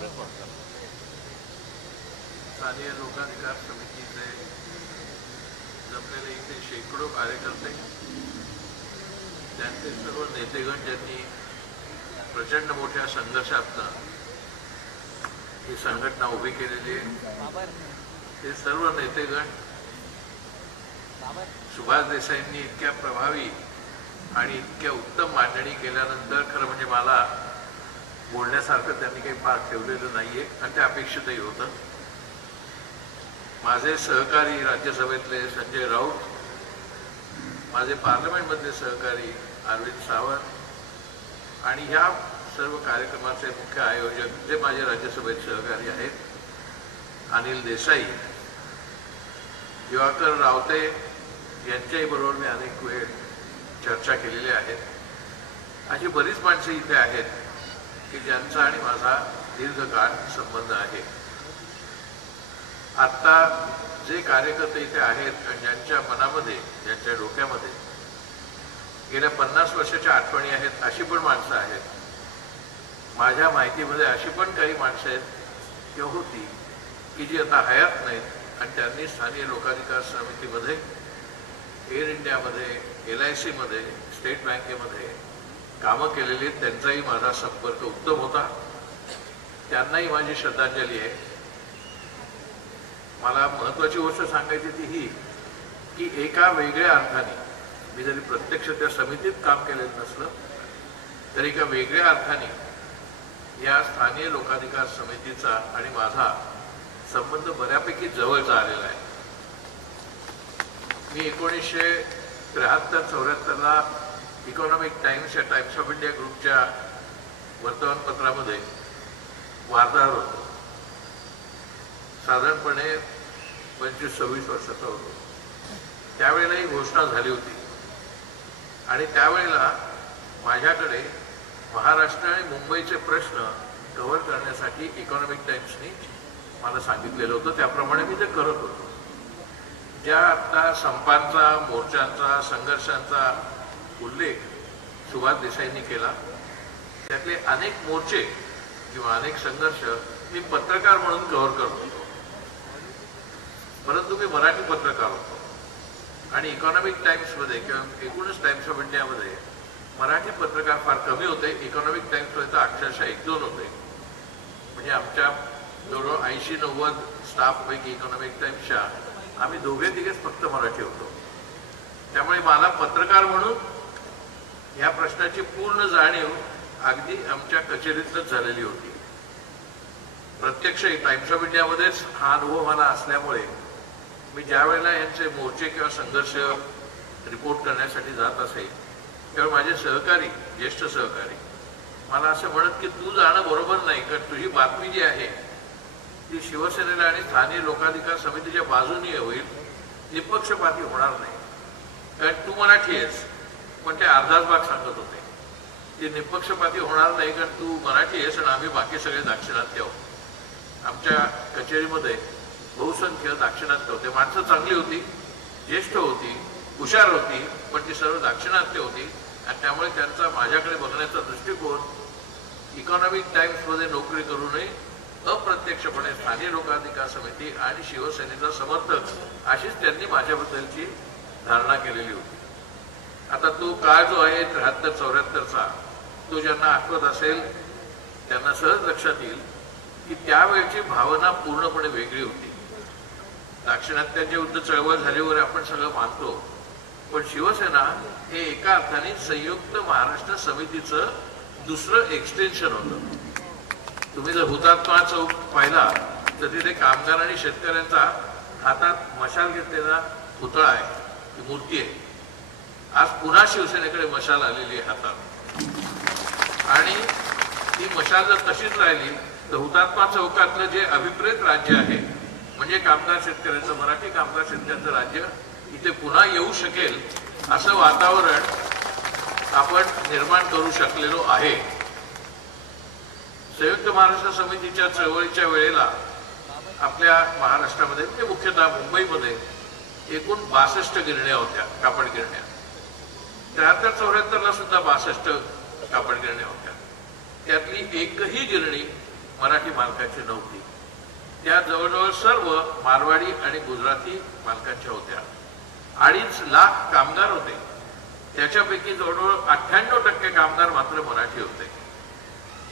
स्थानीय लोकाधिकार समितीचे जमलेले इथे शेकडो कार्यकर्ते, त्यांचे सर्व नेतेगण ज्यांनी प्रचंड मोठ्या संघर्षातनं ही संघटना उभी केलेली आहे, ते सर्व नेतेगण सुभाष देसाईंनी इतक्या प्रभावी आणि इतक्या उत्तम मांडणी केल्यानंतर खरं म्हणजे मला बोलण्यासारखं त्यांनी काही फार ठेवलेलं नाहीये आणि ते अपेक्षितही होतं. माझे सहकारी राज्यसभेतले संजय राऊत, माझे पार्लमेंटमधले सहकारी अरविंद सावंत आणि ह्या सर्व कार्यक्रमाचे मुख्य आयोजक जे माझे राज्यसभेत सहकारी आहेत अनिल देसाई, दिवाकर रावते यांच्याही बरोबर मी अनेक वेळ चर्चा केलेली आहे. अशी बरीच माणसं इथे आहेत की ज्यांचा आणि माझा दीर्घकाळ संबंध आहे. आता जे कार्यकर्ते इथे आहेत आणि ज्यांच्या मनामध्ये, ज्यांच्या डोक्यामध्ये गेल्या 50 वर्षाच्या आठवणी आहेत, अशी पण माणसं आहेत. माझ्या माहितीमध्ये अशी पण काही माणसं आहेत किंवा होती की जी आता हयात नाहीत आणि त्यांनी स्थानीय लोकाधिकार समितीमध्ये, एअर इंडियामध्ये, LIC मध्ये, स्टेट बँकेमध्ये कामं केलेली आहेत. त्यांचाही माझा संपर्क उत्तम होता. त्यांनाही माझी श्रद्धांजली आहे. मला महत्त्वाची गोष्ट सांगायची ती ही की एका वेगळ्या अर्थाने, मी जरी प्रत्यक्ष त्या समितीत काम केलेलं नसलं तरी एका वेगळ्या अर्थाने या स्थानीय लोकाधिकार समितीचा आणि माझा संबंध बऱ्यापैकी जवळचा आलेला आहे. मी 1973-74ला इकॉनॉमिक टाइम्स या टाइम्स ऑफ इंडिया ग्रुपच्या वर्तमानपत्रामध्ये वार्ताहर होतो. साधारणपणे 25-26 वर्षाचा होतो. त्यावेळेला ही घोषणा झाली होती आणि त्यावेळेला माझ्याकडे महाराष्ट्र आणि मुंबईचे प्रश्न कव्हर करण्यासाठी इकॉनॉमिक टाइम्सनी मला सांगितलेलं होतं. त्याप्रमाणे मी ते करत होतो. ज्या आता संपांचा, मोर्चांचा, संघर्षांचा उल्लेख सुभाष देसाईंनी केला, त्यातले अनेक मोर्चे किंवा अनेक संघर्ष मी पत्रकार म्हणून कव्हर करत होतो. परंतु मी मराठी पत्रकार होतो आणि इकॉनॉमिक टाइम्समध्ये किंवा एकूणच टाइम्स ऑफ इंडियामध्ये मराठी पत्रकार फार कमी होते. इकॉनॉमिक टाइम्समध्ये तर अक्षरशः 1-2 होते. म्हणजे आमच्या जवळजवळ 80-90 स्टाफपैकी इकॉनॉमिक टाइम्सच्या आम्ही दोघे-तिघेच फक्त मराठी होतो. त्यामुळे मला पत्रकार म्हणून या प्रश्नाची पूर्ण जाणीव अगदी आमच्या कचेरीतच झालेली होती. प्रत्यक्ष टाइम्स ऑफ इंडियामध्येच हा अनुभव मला असल्यामुळे मी ज्या वेळेला यांचे मोर्चे किंवा संघर्ष रिपोर्ट करण्यासाठी जात असे तेव्हा माझे सहकारी, ज्येष्ठ सहकारी मला असं म्हणत की तू जाणं बरोबर नाही, कारण तुझी बातमी जी आहे ती शिवसेनेला आणि स्थानिक लोकाधिकार समितीच्या बाजूने होईल, निपक्षपाती होणार नाही. कारण तू मराठी आहेस, पण ते अर्धाच भाग सांगत होते. ते निपक्षपाती होणार नाही कारण तू मराठी आहेस आणि आम्ही बाकी सगळे दाक्षिणात्य आहोत. आमच्या कचेरीमध्ये बहुसंख्य दाक्षिणात्य होते. माणसं चांगली होती, ज्येष्ठ होती, हुशार होती, पण ती सर्व दाक्षिणात्य होती आणि त्यामुळे त्यांचा माझ्याकडे बघण्याचा दृष्टिकोन इकॉनॉमिक टाइम्समध्ये नोकरी करूनही अप्रत्यक्षपणे स्थानिक लोकाधिकार समिती आणि शिवसेनेचा समर्थक अशीच त्यांनी माझ्याबद्दलची धारणा केलेली होती. आता तो काळ जो आहे 73-74चा, तो ज्यांना आठवत असेल त्यांना सहज लक्षात येईल की त्यावेळची भावना पूर्णपणे वेगळी होती. दाक्षिणात्यांच्या विरुद्ध चळवळ झाल्यावर आपण सगळं मानतो, पण शिवसेना हे एका अर्थाने संयुक्त महाराष्ट्र समितीचं दुसरं एक्सटेन्शन होतं. तुम्ही जर हुतात्मा चौक पाहिला तर तिथे कामगार आणि शेतकऱ्यांचा हातात मशाल घेतलेला पुतळा आहे, ती मूर्ती आहे. आज पुन्हा शिवसेनेकडे मशाल आलेली आहे हातात आणि ती मशाल जर तशीच राहिली तर हुतात्मा चौकातलं जे अभिप्रेत राज्य आहे, म्हणजे कामगार शेतकऱ्यांचं, मराठी कामगार शेतकऱ्यांचं राज्य इथे पुन्हा येऊ शकेल असं वातावरण आपण निर्माण करू शकलेलो आहे. संयुक्त महाराष्ट्र समितीच्या चळवळीच्या वेळेला आपल्या महाराष्ट्रामध्ये, म्हणजे मुख्यतः मुंबईमध्ये एकूण 62 गिरण्या होत्या, कापड गिरण्या. 73-74ला सुद्धा 62 कापड गिरण्या होत्या. त्यातली एकही गिरणी मराठी मालकाची नव्हती. त्या जवळजवळ सर्व मारवाडी आणि गुजराती मालकांच्या होत्या. 2.5 लाख कामगार होते. त्याच्यापैकी जवळजवळ 98% कामगार मात्र मराठी होते.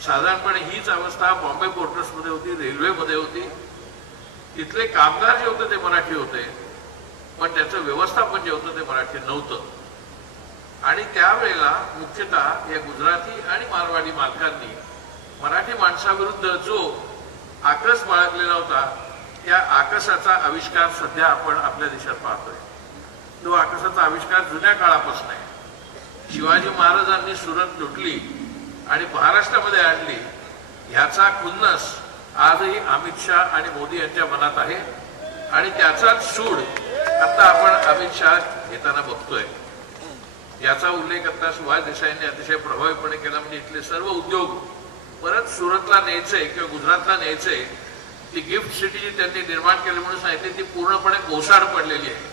साधारणपणे हीच अवस्था बॉम्बे पोर्ट्समध्ये होती, रेल्वेमध्ये होती. तिथले कामगार जे होते ते मराठी होते, पण त्याचं व्यवस्थापन जे होतं ते मराठी नव्हतं. आणि त्यावेळेला मुख्यतः या गुजराती आणि मारवाडी मालकांनी मराठी माणसाविरुद्ध जो आकस बाळगलेला होता, त्या आकसाचा आविष्कार सध्या आपण आपल्या देशात पाहतोय. तो आकसाचा आविष्कार जुन्या काळापासून आहे. शिवाजी महाराजांनी सुरत लुटली आणि महाराष्ट्रामध्ये आणली, ह्याचा खुन्नस आजही अमित शाह आणि मोदी यांच्या मनात आहे. आणि त्याचाच सूड आता आपण अमित शाह घेताना बघतोय. याचा उल्लेख आता सुभाष देसाईंनी अतिशय प्रभावीपणे केला. म्हणजे इथले सर्व उद्योग परत सुरतला न्यायचे किंवा गुजरातला न्यायचे. ती गिफ्ट सिटी जी त्यांनी निर्माण केली म्हणून सांगितली, ती पूर्णपणे कोसाड पडलेली आहे.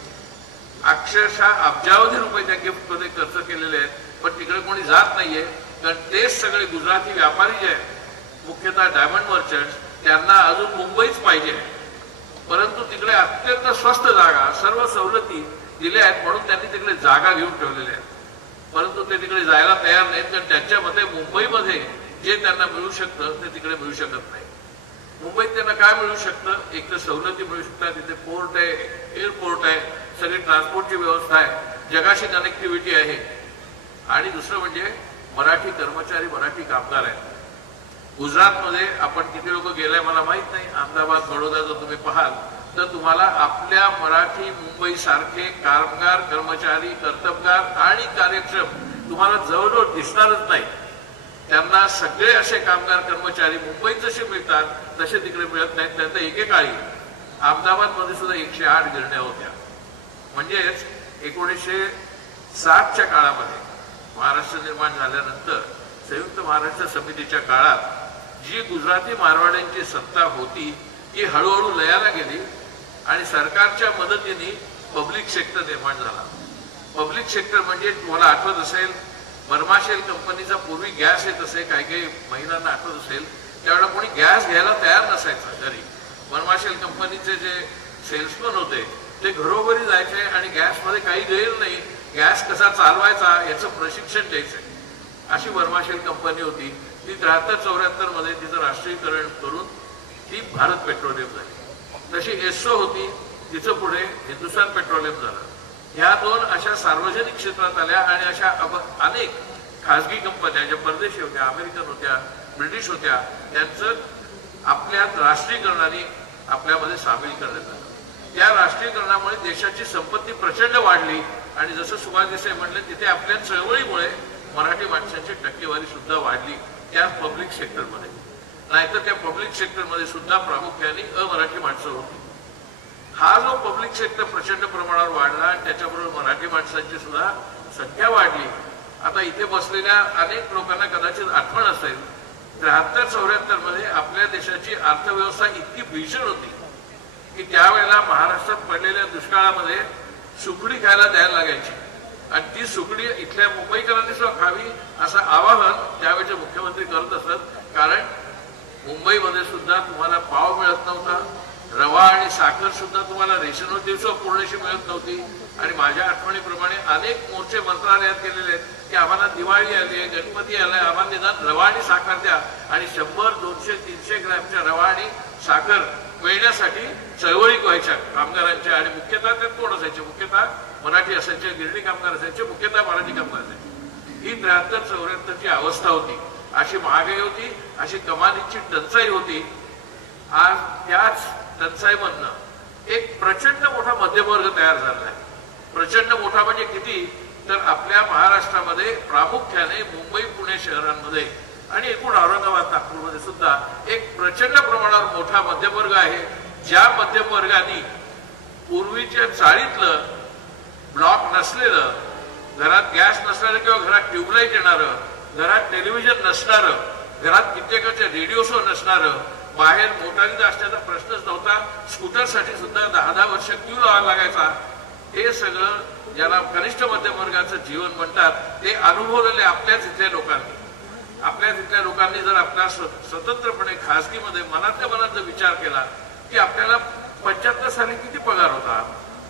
अक्षरशः अब्जावधी रुपये त्या गिफ्ट मध्ये खर्च केलेले आहेत, पण तिकडे कोणी जात नाहीये. कारण तेच सगळे गुजराती व्यापारी जे आहेत, मुख्यतः डायमंड मर्चंट्स, त्यांना अजून मुंबईच पाहिजे. परंतु तिकडे अत्यंत स्वस्त जागा, सर्व सवलती दिल्या आहेत म्हणून त्यांनी तिकडे जागा घेऊन ठेवलेल्या आहेत. परंतु ते तिकडे जायला तयार नाहीत, कारण त्यांच्यामध्ये मुंबईमध्ये जे त्यांना मिळू शकतं ते तिकडे मिळू शकत नाही. मुंबईत त्यांना काय मिळू शकतं? एक तर सवलती मिळू शकतात, तिथे पोर्ट आहे, एअरपोर्ट आहे, सगळी ट्रान्सपोर्टची व्यवस्था आहे, जगाशी कनेक्टिव्हिटी आहे. आणि दुसरं म्हणजे मराठी कर्मचारी, मराठी कामगार आहेत. गुजरातमध्ये आपण किती लोक गेलाय मला माहित नाही. अहमदाबाद, बडोदा जर तुम्ही पाहाल तर तुम्हाला आपल्या मराठी मुंबई सारखे कामगार, कर्मचारी, कर्तबगार आणि कार्यक्षम तुम्हाला जवळजवळ दिसणारच नाही. त्यांना सगळे असे कामगार कर्मचारी मुंबईत जसे मिळतात तसे तिकडे मिळत नाहीत. त्यांना एकेकाळी अहमदाबादमध्ये सुद्धा 108 गिरण्या होत्या. म्हणजेच 1960च्या काळामध्ये महाराष्ट्र निर्माण झाल्यानंतर संयुक्त महाराष्ट्र समितीच्या काळात जी गुजराती मारवाड्यांची सत्ता होती ती हळूहळू लयाला गेली आणि सरकारच्या मदतीने पब्लिक सेक्टर निर्माण झाला. पब्लिक सेक्टर म्हणजे तुम्हाला आठवत असेल, बर्माशेल कंपनीचा पूर्वी गॅस येत असे, काही काही महिलांना आठवत असेल, त्यावेळेला कोणी गॅस घ्यायला तयार नसायचं घरी. बर्माशेल कंपनीचे जे सेल्समन होते ते घरोघरी जायचे आणि गॅसमध्ये काही गैर नाही, गॅस कसा चालवायचा याचं प्रशिक्षण द्यायचं. अशी बर्माशेल कंपनी होती. ती 73-74 मध्ये तिचं राष्ट्रीयकरण करून ती भारत पेट्रोलियम झाली. तशी एसो होती, तिचं पुढे हिंदुस्थान पेट्रोलियम झालं. ह्या दोन अशा सार्वजनिक क्षेत्रात आल्या आणि अशा अनेक खासगी कंपन्या ज्या परदेशी होत्या, अमेरिकन होत्या, ब्रिटिश होत्या, त्यांचं आपल्या राष्ट्रीयकरणाने आपल्यामध्ये सामील करण्यात आलं. त्या राष्ट्रीयकरणामुळे देशाची संपत्ती प्रचंड वाढली आणि जसं सुभाष देसाई म्हणले, तिथे आपल्या चळवळीमुळे मराठी माणसांची टक्केवारी सुद्धा वाढली त्या पब्लिक सेक्टरमध्ये. नाहीतर त्या पब्लिक सेक्टरमध्ये सुद्धा प्रामुख्याने अमराठी माणसं होती. हा जो पब्लिक सेक्टर प्रचंड प्रमाणावर वाढला आणि त्याच्याबरोबर मराठी माणसांची सुद्धा संख्या वाढली. आता इथे बसलेल्या अनेक लोकांना कदाचित आठवण असेल, 73-74 मध्ये आपल्या देशाची अर्थव्यवस्था इतकी भीषण होती की त्यावेळेला महाराष्ट्रात पडलेल्या दुष्काळामध्ये सुकडी खायला द्यायला लागायची आणि ती सुकडी इथल्या मुंबईकरांनी सुद्धा खावी असं आवाहन त्यावेळेचे मुख्यमंत्री करत असत. कारण मुंबईमध्ये सुद्धा तुम्हाला पाव मिळत नव्हता, रवा आणि साखर सुद्धा तुम्हाला रेशनवरती सुद्धा पूर्णशी मिळत नव्हती. आणि माझ्या आठवणीप्रमाणे अनेक मोर्चे मंत्रालयात गेलेले आहेत की आम्हाला दिवाळी आली आहे, गणपती आलाय, आम्हाला निदान रवा आणि साखर द्या. आणि 100, 200, 300 ग्रॅमच्या रवा आणि साखर मिळण्यासाठी चळवळी व्हायच्या कामगारांच्या. आणि मुख्यतः त्यात कोण असायचे? मुख्यतः मराठी असायचे, गिरणी कामगार असायचे, मुख्यतः मराठी कामगार असायचे. ही 73-74ची अवस्था होती. अशी महागाई होती, अशी कमानीची टंचाई होती. आज त्याच टंचाईमधनं एक प्रचंड मोठा मध्यमवर्ग तयार झाला आहे. प्रचंड मोठा म्हणजे किती? तर आपल्या महाराष्ट्रामध्ये प्रामुख्याने मुंबई, पुणे शहरांमध्ये आणि एकूण औरंगाबाद, नागपूरमध्ये सुद्धा एक प्रचंड प्रमाणावर मोठा मध्यमवर्ग आहे. ज्या मध्यमवर्गाने पूर्वीच्या चाळीतलं ब्लॉक नसलेलं, घरात गॅस नसलेलं किंवा घरात ट्यूबलाईट येणारं, घरात टेलिव्हिजन नसणारं, घरात कित्येकाचे रेडिओ शो नसणारं, बाहेर मोटारीत असण्याचा प्रश्नच नव्हता, स्कूटरसाठी सुद्धा 10-10 वर्ष क्यू लावायला लागायचा. हे सगळं ज्याला कनिष्ठ मध्यमवर्गाचं जीवन म्हणतात ते अनुभवलेले आपल्याच इथल्या लोकांनी. आपल्या तिथल्या लोकांनी जर आपला स्वतंत्रपणे खासगीमध्ये मनातल्या मनात जर विचार केला की आपल्याला 75 साली किती पगार होता,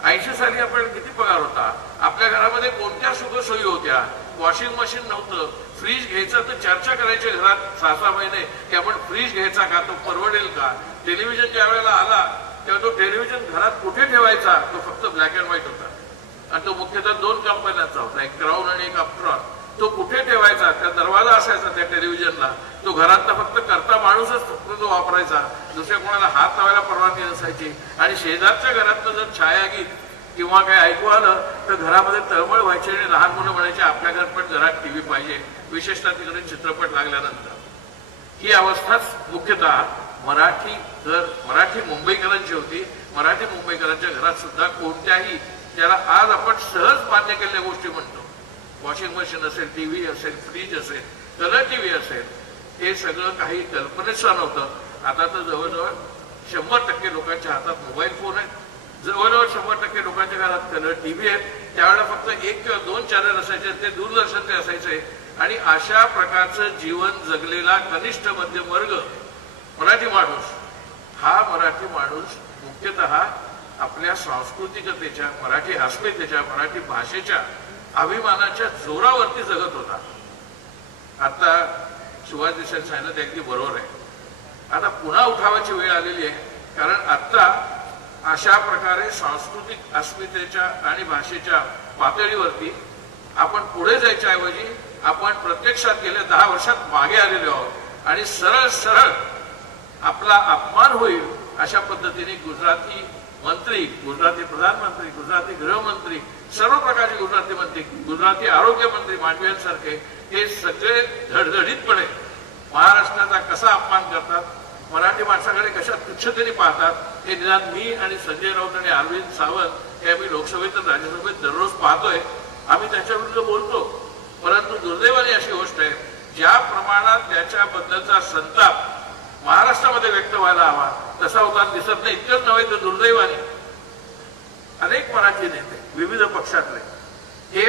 80 साली आपल्याला किती पगार होता, आपल्या घरामध्ये कोणत्या सुखसोयी होत्या, वॉशिंग मशीन नव्हतं, फ्रीज घ्यायचं तर चर्चा करायची घरात 6-6 महिने की आपण फ्रीज घ्यायचा का, तो परवडेल का. टेलिव्हिजन ज्या वेळेला आला तेव्हा तो टेलिव्हिजन घरात कुठे ठेवायचा, तो फक्त ब्लॅक अँड व्हाईट होता आणि तो मुख्यतः 2 कंपन्यांचा होता, एक क्राऊन आणि एक अपट्रॉन. तो कुठे ठेवायचा, त्या दरवाजा असायचा त्या टेलिव्हिजनला, तो घरातला फक्त करता माणूसच फक्त तो वापरायचा, दुसऱ्या कोणाला हात लावायला परवानगी नसायची. आणि शेजारच्या घरातलं जर छायागीत किंवा काय ऐकू आलं तर घरामध्ये तळमळ व्हायची आणि लहान मुलं म्हणायचे आपल्या घरात पण घरात टीव्ही पाहिजे, विशेषतः तिकडे चित्रपट लागल्यानंतर. ही अवस्थाच मुख्यतः मराठी मुंबईकरांची होती. मराठी मुंबईकरांच्या घरात सुद्धा कोणत्याही ज्याला आज आपण सहज मान्य केलेल्या गोष्टी म्हणतो, वॉशिंग मशीन असेल, टीव्ही असेल, फ्रीज असेल, कलर टीव्ही असेल, हे सगळं काही कल्पनेचं नव्हतं. आता तर जवळजवळ 100% लोकांच्या हातात मोबाईल फोन आहेत, जवळजवळ 100% लोकांच्या घरात कलर टीव्ही आहेत. त्यावेळेला फक्त 1 किंवा 2 चॅनल असायचे, ते दूरदर्शनचे असायचे. आणि अशा प्रकारचं जीवन जगलेला कनिष्ठ मध्यम वर्ग मराठी माणूस, हा मराठी माणूस मुख्यतः आपल्या सांस्कृतिकतेच्या, मराठी अस्मितेच्या, मराठी भाषेच्या अभिमानाच्या जोरावरती जगत होता. आता सुभाष देसाई सांगितलं ते अगदी बरोबर आहे. आता पुन्हा उठावाची वेळ आलेली आहे, कारण आता अशा प्रकारे सांस्कृतिक अस्मितेच्या आणि भाषेच्या पातळीवरती आपण पुढे जायच्या ऐवजी आपण प्रत्यक्षात गेल्या 10 वर्षात मागे आलेलो आहोत आणि सरळ सरळ आपला अपमान होईल अशा पद्धतीने गुजराती मंत्री, गुजराती प्रधानमंत्री, गुजराती गृहमंत्री, सर्व प्रकारचे गुजराती मंत्री, गुजराती आरोग्य मंत्री मांडवीयांसारखे हे सगळे धडधडीतपणे महाराष्ट्राचा कसा अपमान करतात, मराठी माणसाकडे कशा तुच्छतेने पाहतात, हे निदान मी आणि संजय राऊत आणि अरविंद सावंत हे आम्ही लोकसभेत आणि राज्यसभेत दररोज पाहतोय. आम्ही त्याच्या विरुद्ध बोलतो. परंतु दुर्दैवाने अशी गोष्ट आहे, ज्या प्रमाणात त्याच्याबद्दलचा संताप महाराष्ट्रामध्ये व्यक्त व्हायला हवा तसा होताना दिसत नाही. इतकंच नव्हे तर दुर्दैवाने अनेक मराठी नेते विविध पक्षातले हे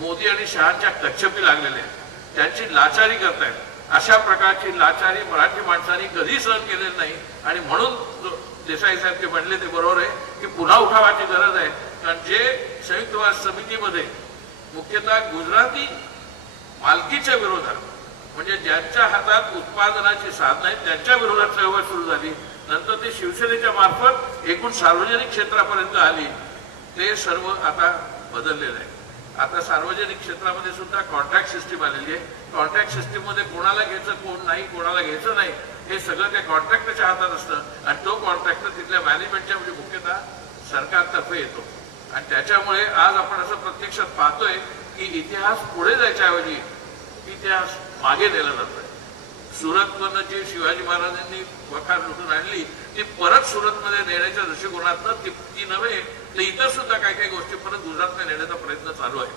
मोदी आणि शहांच्या कच्छपी लागलेले आहेत, त्यांची लाचारी करतायत. अशा प्रकारची लाचारी मराठी माणसांनी कधी सहन केलेली नाही. आणि म्हणून देसाई साहेब जे म्हणले ते बरोबर आहे की पुन्हा उठावाची गरज आहे. कारण जे संयुक्त राष्ट्र समितीमध्ये मुख्यतः गुजराती मालकीच्या विरोधात, म्हणजे ज्यांच्या हातात उत्पादनाची साधनं आहेत त्यांच्या विरोधात चळवळ सुरू झाली, नंतर ते शिवसेनेच्या मार्फत एकूण सार्वजनिक क्षेत्रापर्यंत आली. ते सर्व आता बदललेलं आहे. आता सार्वजनिक क्षेत्रामध्ये सुद्धा कॉन्ट्रॅक्ट सिस्टीम आलेली आहे. कॉन्ट्रॅक्ट सिस्टीम मध्ये कोणाला घ्यायचं, कोण नाही, कोणाला घ्यायचं नाही, हे सगळं त्या कॉन्ट्रॅक्टरच्या हातात असतं आणि तो कॉन्ट्रॅक्टर तिथल्या मॅनेजमेंटच्या म्हणजे मुख्यतः सरकारतर्फे येतो. आणि त्याच्यामुळे आज आपण असं प्रत्यक्षात पाहतोय की इतिहास पुढे जायच्या ऐवजी इतिहास मागे नेला जातोय. सुरतमधनं जी शिवाजी महाराजांनी वखार लुटून आणली ती परत सुरतमध्ये नेण्याच्या दृष्टिकोनातनं ती नव्हे तर इतर सुद्धा काही काही गोष्टी परत गुजरातमध्ये नेण्याचा प्रयत्न चालू आहे.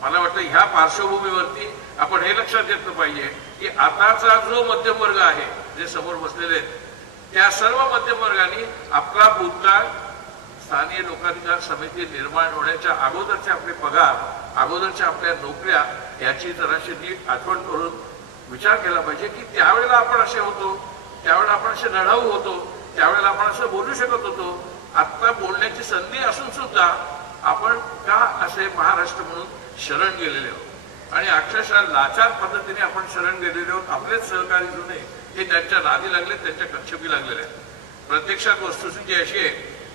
मला वाटतं ह्या पार्श्वभूमीवरती आपण हे लक्षात घेतलं पाहिजे की आताचा जो मध्यम वर्ग आहे, जे समोर बसलेले आहेत, त्या सर्व मध्यम वर्गाने आपला भूतकाळ, स्थानिक लोकाधिकार समिती निर्माण होण्याच्या अगोदरचे आपले पगार, अगोदरच्या आपल्या नोकऱ्या याची जराशी नीट आठवण करून विचार केला पाहिजे की त्यावेळेला आपण असे होतो, त्यावेळेला आपण असे लढाऊ होतो, त्यावेळेला आपण असं बोलू शकत होतो. आता बोलण्याची संधी असून सुद्धा आपण का असे महाराष्ट्र म्हणून शरण गेलेले आहोत आणि अक्षरशः लाचार पद्धतीने आपण शरण गेलेले आहोत. आपलेच सहकारी जुने हे त्यांच्या नादी लागले, त्यांच्या कक्षेपी लागलेले आहेत. प्रत्यक्षात वस्तुस्थिती अशी आहे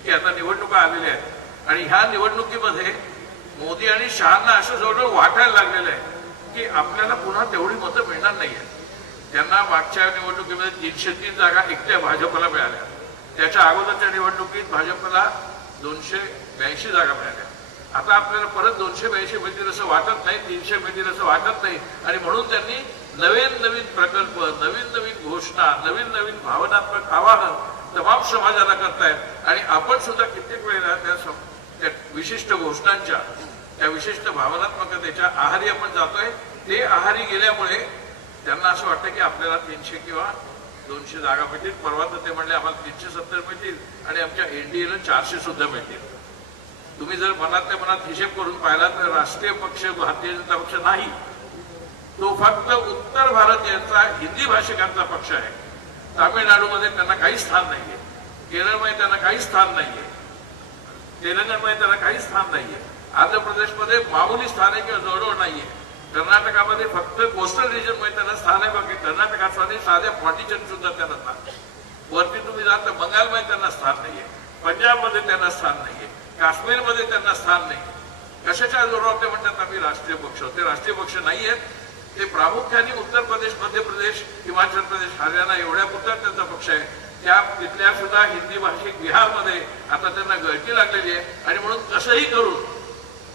की आता निवडणुका आलेल्या आहेत आणि ह्या निवडणुकीमध्ये मोदी आणि शहांना असं जवळजवळ वाटायला लागलेलं आहे की आपल्याला पुन्हा तेवढी मतं मिळणार नाहीये. त्यांना मागच्या निवडणुकीमध्ये 303 जागा एकट्या भाजपला मिळाल्या. त्याच्या अगोदरच्या निवडणुकीत भाजपला 282 जागा मिळाल्या. आता आपल्याला परत 282 मिळतील असं वाटत नाही, 300 मिळतील असं वाटत नाही. आणि म्हणून त्यांनी नवीन नवीन प्रकल्प, नवीन नवीन घोषणा, नवीन नवीन भावनात्मक आवाहन तमाम समाजाला करतायत. आणि आपण सुद्धा कित्येक वेळेला त्या विशिष्ट घोषणांच्या, त्या विशिष्ट भावनात्मकतेच्या आहारी आपण जातोय. ते आहारी गेल्यामुळे त्यांना असं वाटतं की आपल्याला 300 किंवा 200 जागा मिळतील. परवा तर ते म्हणले आम्हाला 370 मिळतील आणि आमच्या एनडीएला 400 सुद्धा मिळतील. तुम्ही जर मनातल्या मनात हिशेब करून पाहिला तर राष्ट्रीय पक्ष भारतीय जनता पक्ष नाही, तो फक्त उत्तर भारतीयांचा हिंदी भाषिकांचा पक्ष आहे. तामिळनाडूमध्ये त्यांना काही स्थान नाहीये, केरळमध्ये त्यांना काही स्थान नाहीये, तेलंगणमध्ये त्यांना काही स्थान नाहीये, आंध्र प्रदेशमध्ये मामूली स्थान आहे किंवा जवळजवळ नाहीये, कर्नाटकामध्ये फक्त कोस्टल रिजन मध्ये त्यांना स्थान आहे, बाकी कर्नाटकात साध्या पॉंडिचेरी सुद्धा त्यांना स्थान. वरती तुम्ही जाल तर बंगालमध्ये त्यांना स्थान नाहीये, पंजाबमध्ये त्यांना स्थान नाहीये, काश्मीरमध्ये त्यांना स्थान नाही. कशाच्या जोरावर ते म्हणतात आम्ही राष्ट्रीय पक्ष? ते राष्ट्रीय पक्ष नाही आहेत, ते प्रामुख्याने उत्तर प्रदेश, मध्य प्रदेश, हिमाचल प्रदेश, हरियाणा एवढ्या पुरता त्यांचा पक्ष आहे. त्या तिथल्या सुद्धा हिंदी भाषिक बिहारमध्ये आता त्यांना गळती लागलेली आहे. आणि म्हणून कसंही करून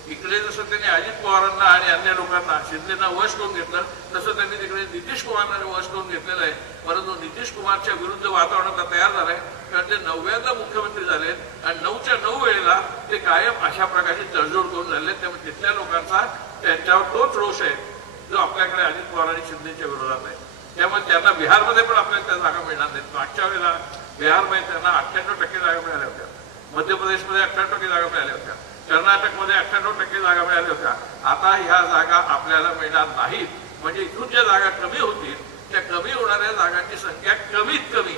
इकडे जसं त्यांनी अजित पवारांना आणि अन्य लोकांना, शिंदेना वश करून घेतलं, तसं त्यांनी तिकडे नितीश कुमारांना वश करून घेतलेलं आहे. परंतु नितीश कुमारच्या विरुद्ध वातावरण आता तयार झालंय, कारण ते 9व्यांदा मुख्यमंत्री झाले आणि 9च्या 9 वेळेला ते कायम अशा प्रकारची तडजोड करून झाले. त्यामुळे तिथल्या लोकांचा त्यांच्यावर तोच रोष आहे जो आपल्याकडे अजित पवार आणि शिंदेच्या विरोधात आहे. त्यामुळे त्यांना बिहारमध्ये पण आपल्याला त्या जागा मिळणार नाहीत. मागच्या वेळेला बिहारमध्ये त्यांना 98% जागा मिळाल्या होत्या, मध्य प्रदेशमध्ये 98% जागा मिळाल्या होत्या, कर्नाटकमध्ये 98% जागा मिळाल्या होत्या. आता ह्या जागा आपल्याला मिळणार नाहीत. म्हणजे इथून ज्या जागा कमी होतील त्या कमी होणाऱ्या जागांची संख्या कमीत कमी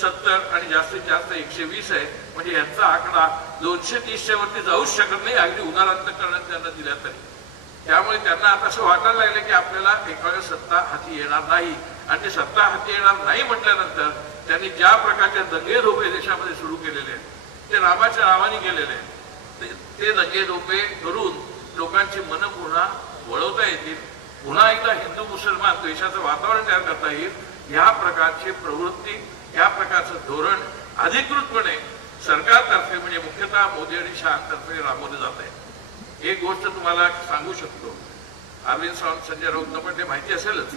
70 आणि जास्तीत जास्त 120 आहे. म्हणजे यांचा आकडा 230च्या वरती जाऊच शकत नाही, अगदी उदाहरण करण्यात त्यांना दिल्या तरी. त्यामुळे त्यांना आता असं वाटायला लागलं की आपल्याला एखाद्या सत्ता हाती येणार नाही. आणि ते सत्ता हाती येणार नाही म्हटल्यानंतर त्यांनी ज्या प्रकारचे दंगेधोपे देशामध्ये सुरू केलेले आहेत, ते रामाच्या नावाने केलेले आहेत, ते दंगेधोपे करून लोकांची मनं पुन्हा वळवता येतील, पुन्हा एकदा हिंदू मुसलमान द्वेषाचं वातावरण तयार करता येईल. या प्रकारची प्रवृत्ती, या प्रकारचं धोरण अधिकृतपणे सरकारतर्फे म्हणजे मुख्यतः मोदी आणि शहातर्फे राबवलं जात आहे. एक गोष्ट तुम्हाला सांगू शकतो, अरविंद सावंत, संजय राऊतनं पण ते माहिती असेलच,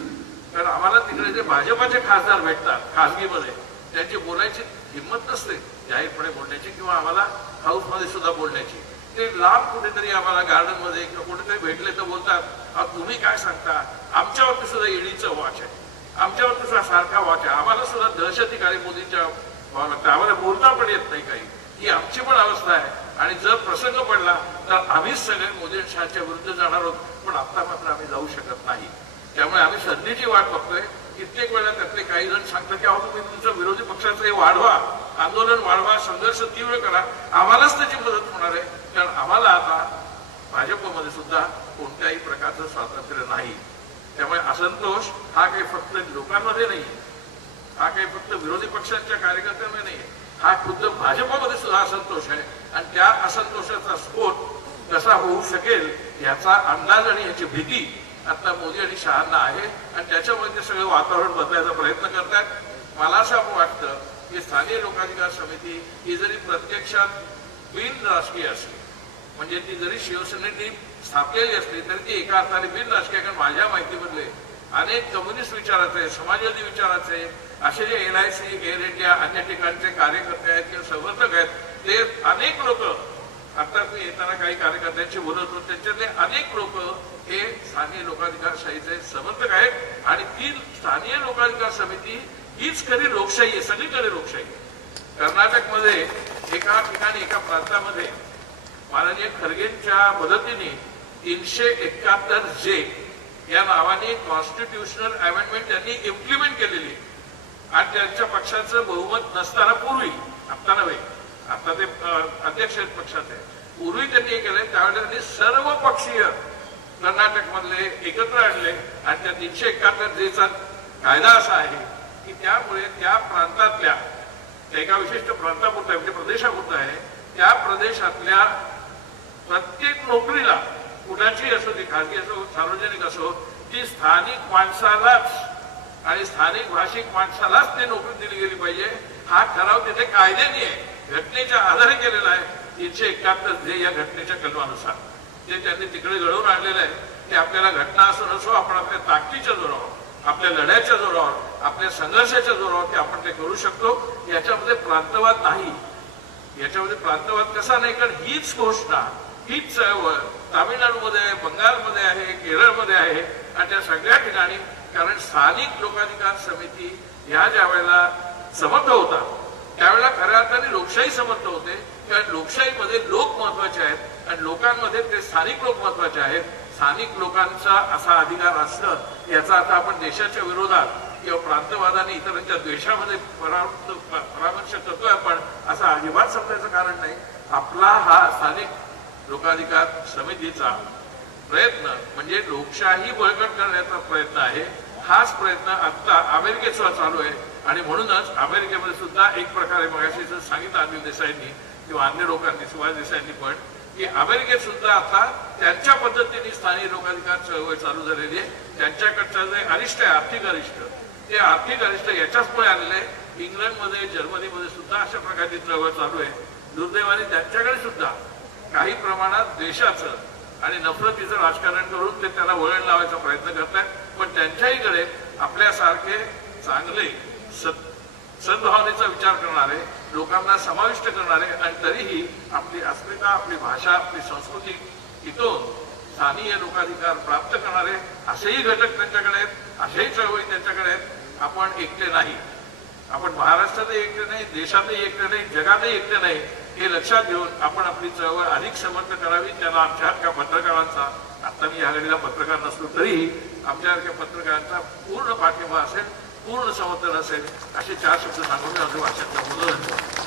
कारण आम्हाला तिकडे जे भाजपाचे खासदार भेटतात खासगीमध्ये, त्यांची बोलायची हिंमत नसते जाहीरपणे बोलण्याची किंवा आम्हाला हाऊसमध्ये सुद्धा बोलण्याची. ते लांब कुठेतरी आम्हाला गार्डनमध्ये किंवा कुठेतरी भेटले तर बोलतात, तुम्ही काय सांगता, आमच्यावरती सुद्धा ईडीचं वॉच आहे, आमच्यावरती सुद्धा सारखा वॉच आहे, आम्हाला सुद्धा दहशतीकारी मोदींच्या व्हावं लागतं, आम्हाला बोलता पण येत नाही काही. ही आमची पण अवस्था आहे. आणि जर प्रसंग पडला तर आम्हीच सगळे मोदी आणि शहाच्या विरुद्ध जाणार आहोत. पण आता मात्र आम्ही जाऊ शकत नाही. त्यामुळे आम्ही संधीची वाट बघतोय. कित्येक वेळा त्यातले काही जण सांगतात की अहो तुम्ही तुमचं विरोधी पक्षाचं हे वाढवा, आंदोलन वाढवा, संघर्ष तीव्र करा, आम्हालाच त्याची मदत होणार आहे. कारण आम्हाला आता भाजपमध्ये सुद्धा कोणत्याही प्रकारचं स्वातंत्र्य नाही. त्यामुळे असंतोष हा काही फक्त लोकांमध्ये नाही, हा काही फक्त विरोधी पक्षांच्या कार्यकर्त्यांमध्ये नाही, हा खुद्द भाजपमध्ये सुद्धा असंतोष आहे. आणि त्या असंतोषाचा स्फोट कसा होऊ शकेल याचा अंदाज आणि याची भीती आता मोदी आणि शहांना आहे. आणि त्याच्यामुळे ते सगळं वातावरण बदलायचा प्रयत्न करतात. मला असं वाटतं की स्थानिक लोकाधिकार समिती ही जरी प्रत्यक्षात बिन राजकीय असली, म्हणजे ती जरी शिवसेनेने स्थापलेली असली तरी ती एका अर्थाने बिन राजकीय. कारण माझ्या माहितीमधले अनेक कम्युनिस्ट विचाराचे, समाजवादी विचाराचे असे जे LIC, एअर इंडिया, अन्य ठिकाणचे कार्यकर्ते आहेत किंवा समर्थक आहेत, ते अनेक लोक, आता मी येताना काही कार्यकर्त्यांशी बोलत होतो, त्यांच्यातले अनेक लोक हे स्थानिक लोकाधिकारशाहीचे समर्थक आहेत. आणि ती स्थानिक लोकाधिकार समिती हीच खरी लोकशाही आहे, सगळीकडे लोकशाही. कर्नाटकमध्ये एका ठिकाणी, एका प्रांतामध्ये माननीय खरगेंच्या मदतीने 371J या नावाने कॉन्स्टिट्युशनल अमेंडमेंट त्यांनी इम्प्लिमेंट केलेली. आणि त्यांच्या पक्षाचं बहुमत नसताना पूर्वी, आता नव्हे, आता ते अध्यक्ष आहेत पक्षाचे, पूर्वी त्यांनी केले त्यावेळेला त्यांनी सर्व पक्षीय कर्नाटकमधले एकत्र आणले. आणि त्या 371Jचा कायदा असा आहे की त्यामुळे त्या प्रांतातल्या, एका विशिष्ट प्रांतापुरता म्हणजे प्रदेशापुरता आहे, त्या प्रदेशातल्या प्रत्येक नोकरीला, कुणाची असो ती, खासगी असो सार्वजनिक असो, ती स्थानिक माणसालाच आणि स्थानिक भाषिक माणसालाच ते नोकरी दिली गेली पाहिजे. हा ठराव तिथे कायद्याने आहे, घटनेच्या आधारे केलेला आहे. 371J या घटनेच्या कलमानुसार ते त्यांनी तिकडे घडवून आणलेलं आहे. ते आपल्याला घटना असो नसो, आपण आपल्या ताकदीच्या जोरावर, आपल्या लढ्याच्या जोरावर, आपल्या संघर्षाच्या जोरावर ते आपण ते करू शकतो. याच्यामध्ये प्रांतवाद नाही. याच्यामध्ये प्रांतवाद कसा नाही, कारण हीच घोषणा, हीच चळवळ तामिळनाडूमध्ये आहे, बंगालमध्ये आहे, केरळमध्ये आहे आणि त्या सगळ्या ठिकाणी. कारण स्थानिक लोकाधिकार समिती ह्या ज्या वेळेला समर्थ होतात त्यावेळेला खऱ्या अर्थाने लोकशाही समर्थ होते. कारण लोकशाहीमध्ये लोक महत्वाचे आहेत आणि लोकांमध्ये ते स्थानिक लोक महत्वाचे आहेत. स्थानिक लोकांचा असा अधिकार असणं याचा अर्थ आपण देशाच्या विरोधात किंवा प्रांतवादाने इतरांच्या द्वेषामध्ये परामर्श करतोय आपण असं अजिबात समजायचं कारण नाही. आपला हा स्थानिक लोकाधिकार समितीचा प्रयत्न म्हणजे लोकशाही बळकट करण्याचा प्रयत्न आहे. हाच प्रयत्न आता अमेरिकेत सुद्धा चालू आहे आणि म्हणूनच अमेरिकेमध्ये सुद्धा एक प्रकारे मगाशी सांगितलं अनिल देसाईंनी किंवा अन्य लोकांनी सुभाष देसाईंनी पण की अमेरिकेत सुद्धा आता त्यांच्या पद्धतीने स्थानिक लोकाधिकार चळवळ चालू झालेली आहे. त्यांच्याकडचं जे अरिष्ट आहे आर्थिक अरिष्ट ते आर्थिक अरिष्ट याच्याचमुळे आलेलं आहे. इंग्लंडमध्ये जर्मनीमध्ये सुद्धा अशा प्रकारची चळवळ चालू आहे. दुर्दैवाने त्यांच्याकडे सुद्धा काही प्रमाणात द्वेषाचं आणि नफरतीचं राजकारण करून ते त्याला वळण लावायचा प्रयत्न करतात. पण त्यांच्याहीकडे आपल्यासारखे चांगले सद्भावनेचा विचार करणारे लोकांना समाविष्ट करणारे आणि तरीही आपली अस्मिता आपली भाषा आपली संस्कृती टिकवून स्थानीय लोकाधिकार प्राप्त करणारे असेही घटक त्यांच्याकडे आहेत. असेही चळवळी त्यांच्याकडे आहेत. आपण एकटे नाही. आपण महाराष्ट्रातही एकटे नाही, देशातही एकटे नाही, जगातही एकटे नाही. हे लक्षात घेऊन आपण आपली चळवळ अधिक समर्थ करावी. त्याला आमच्यासारख्या पत्रकारांचा आता मी या घडीला पत्रकार नसलो तरीही आमच्यासारख्या पत्रकारांचा पूर्ण पाठिंबा असेल, पूर्ण समर्थन असेल असे 4 शब्द सांगून माझं भाषण संबोधन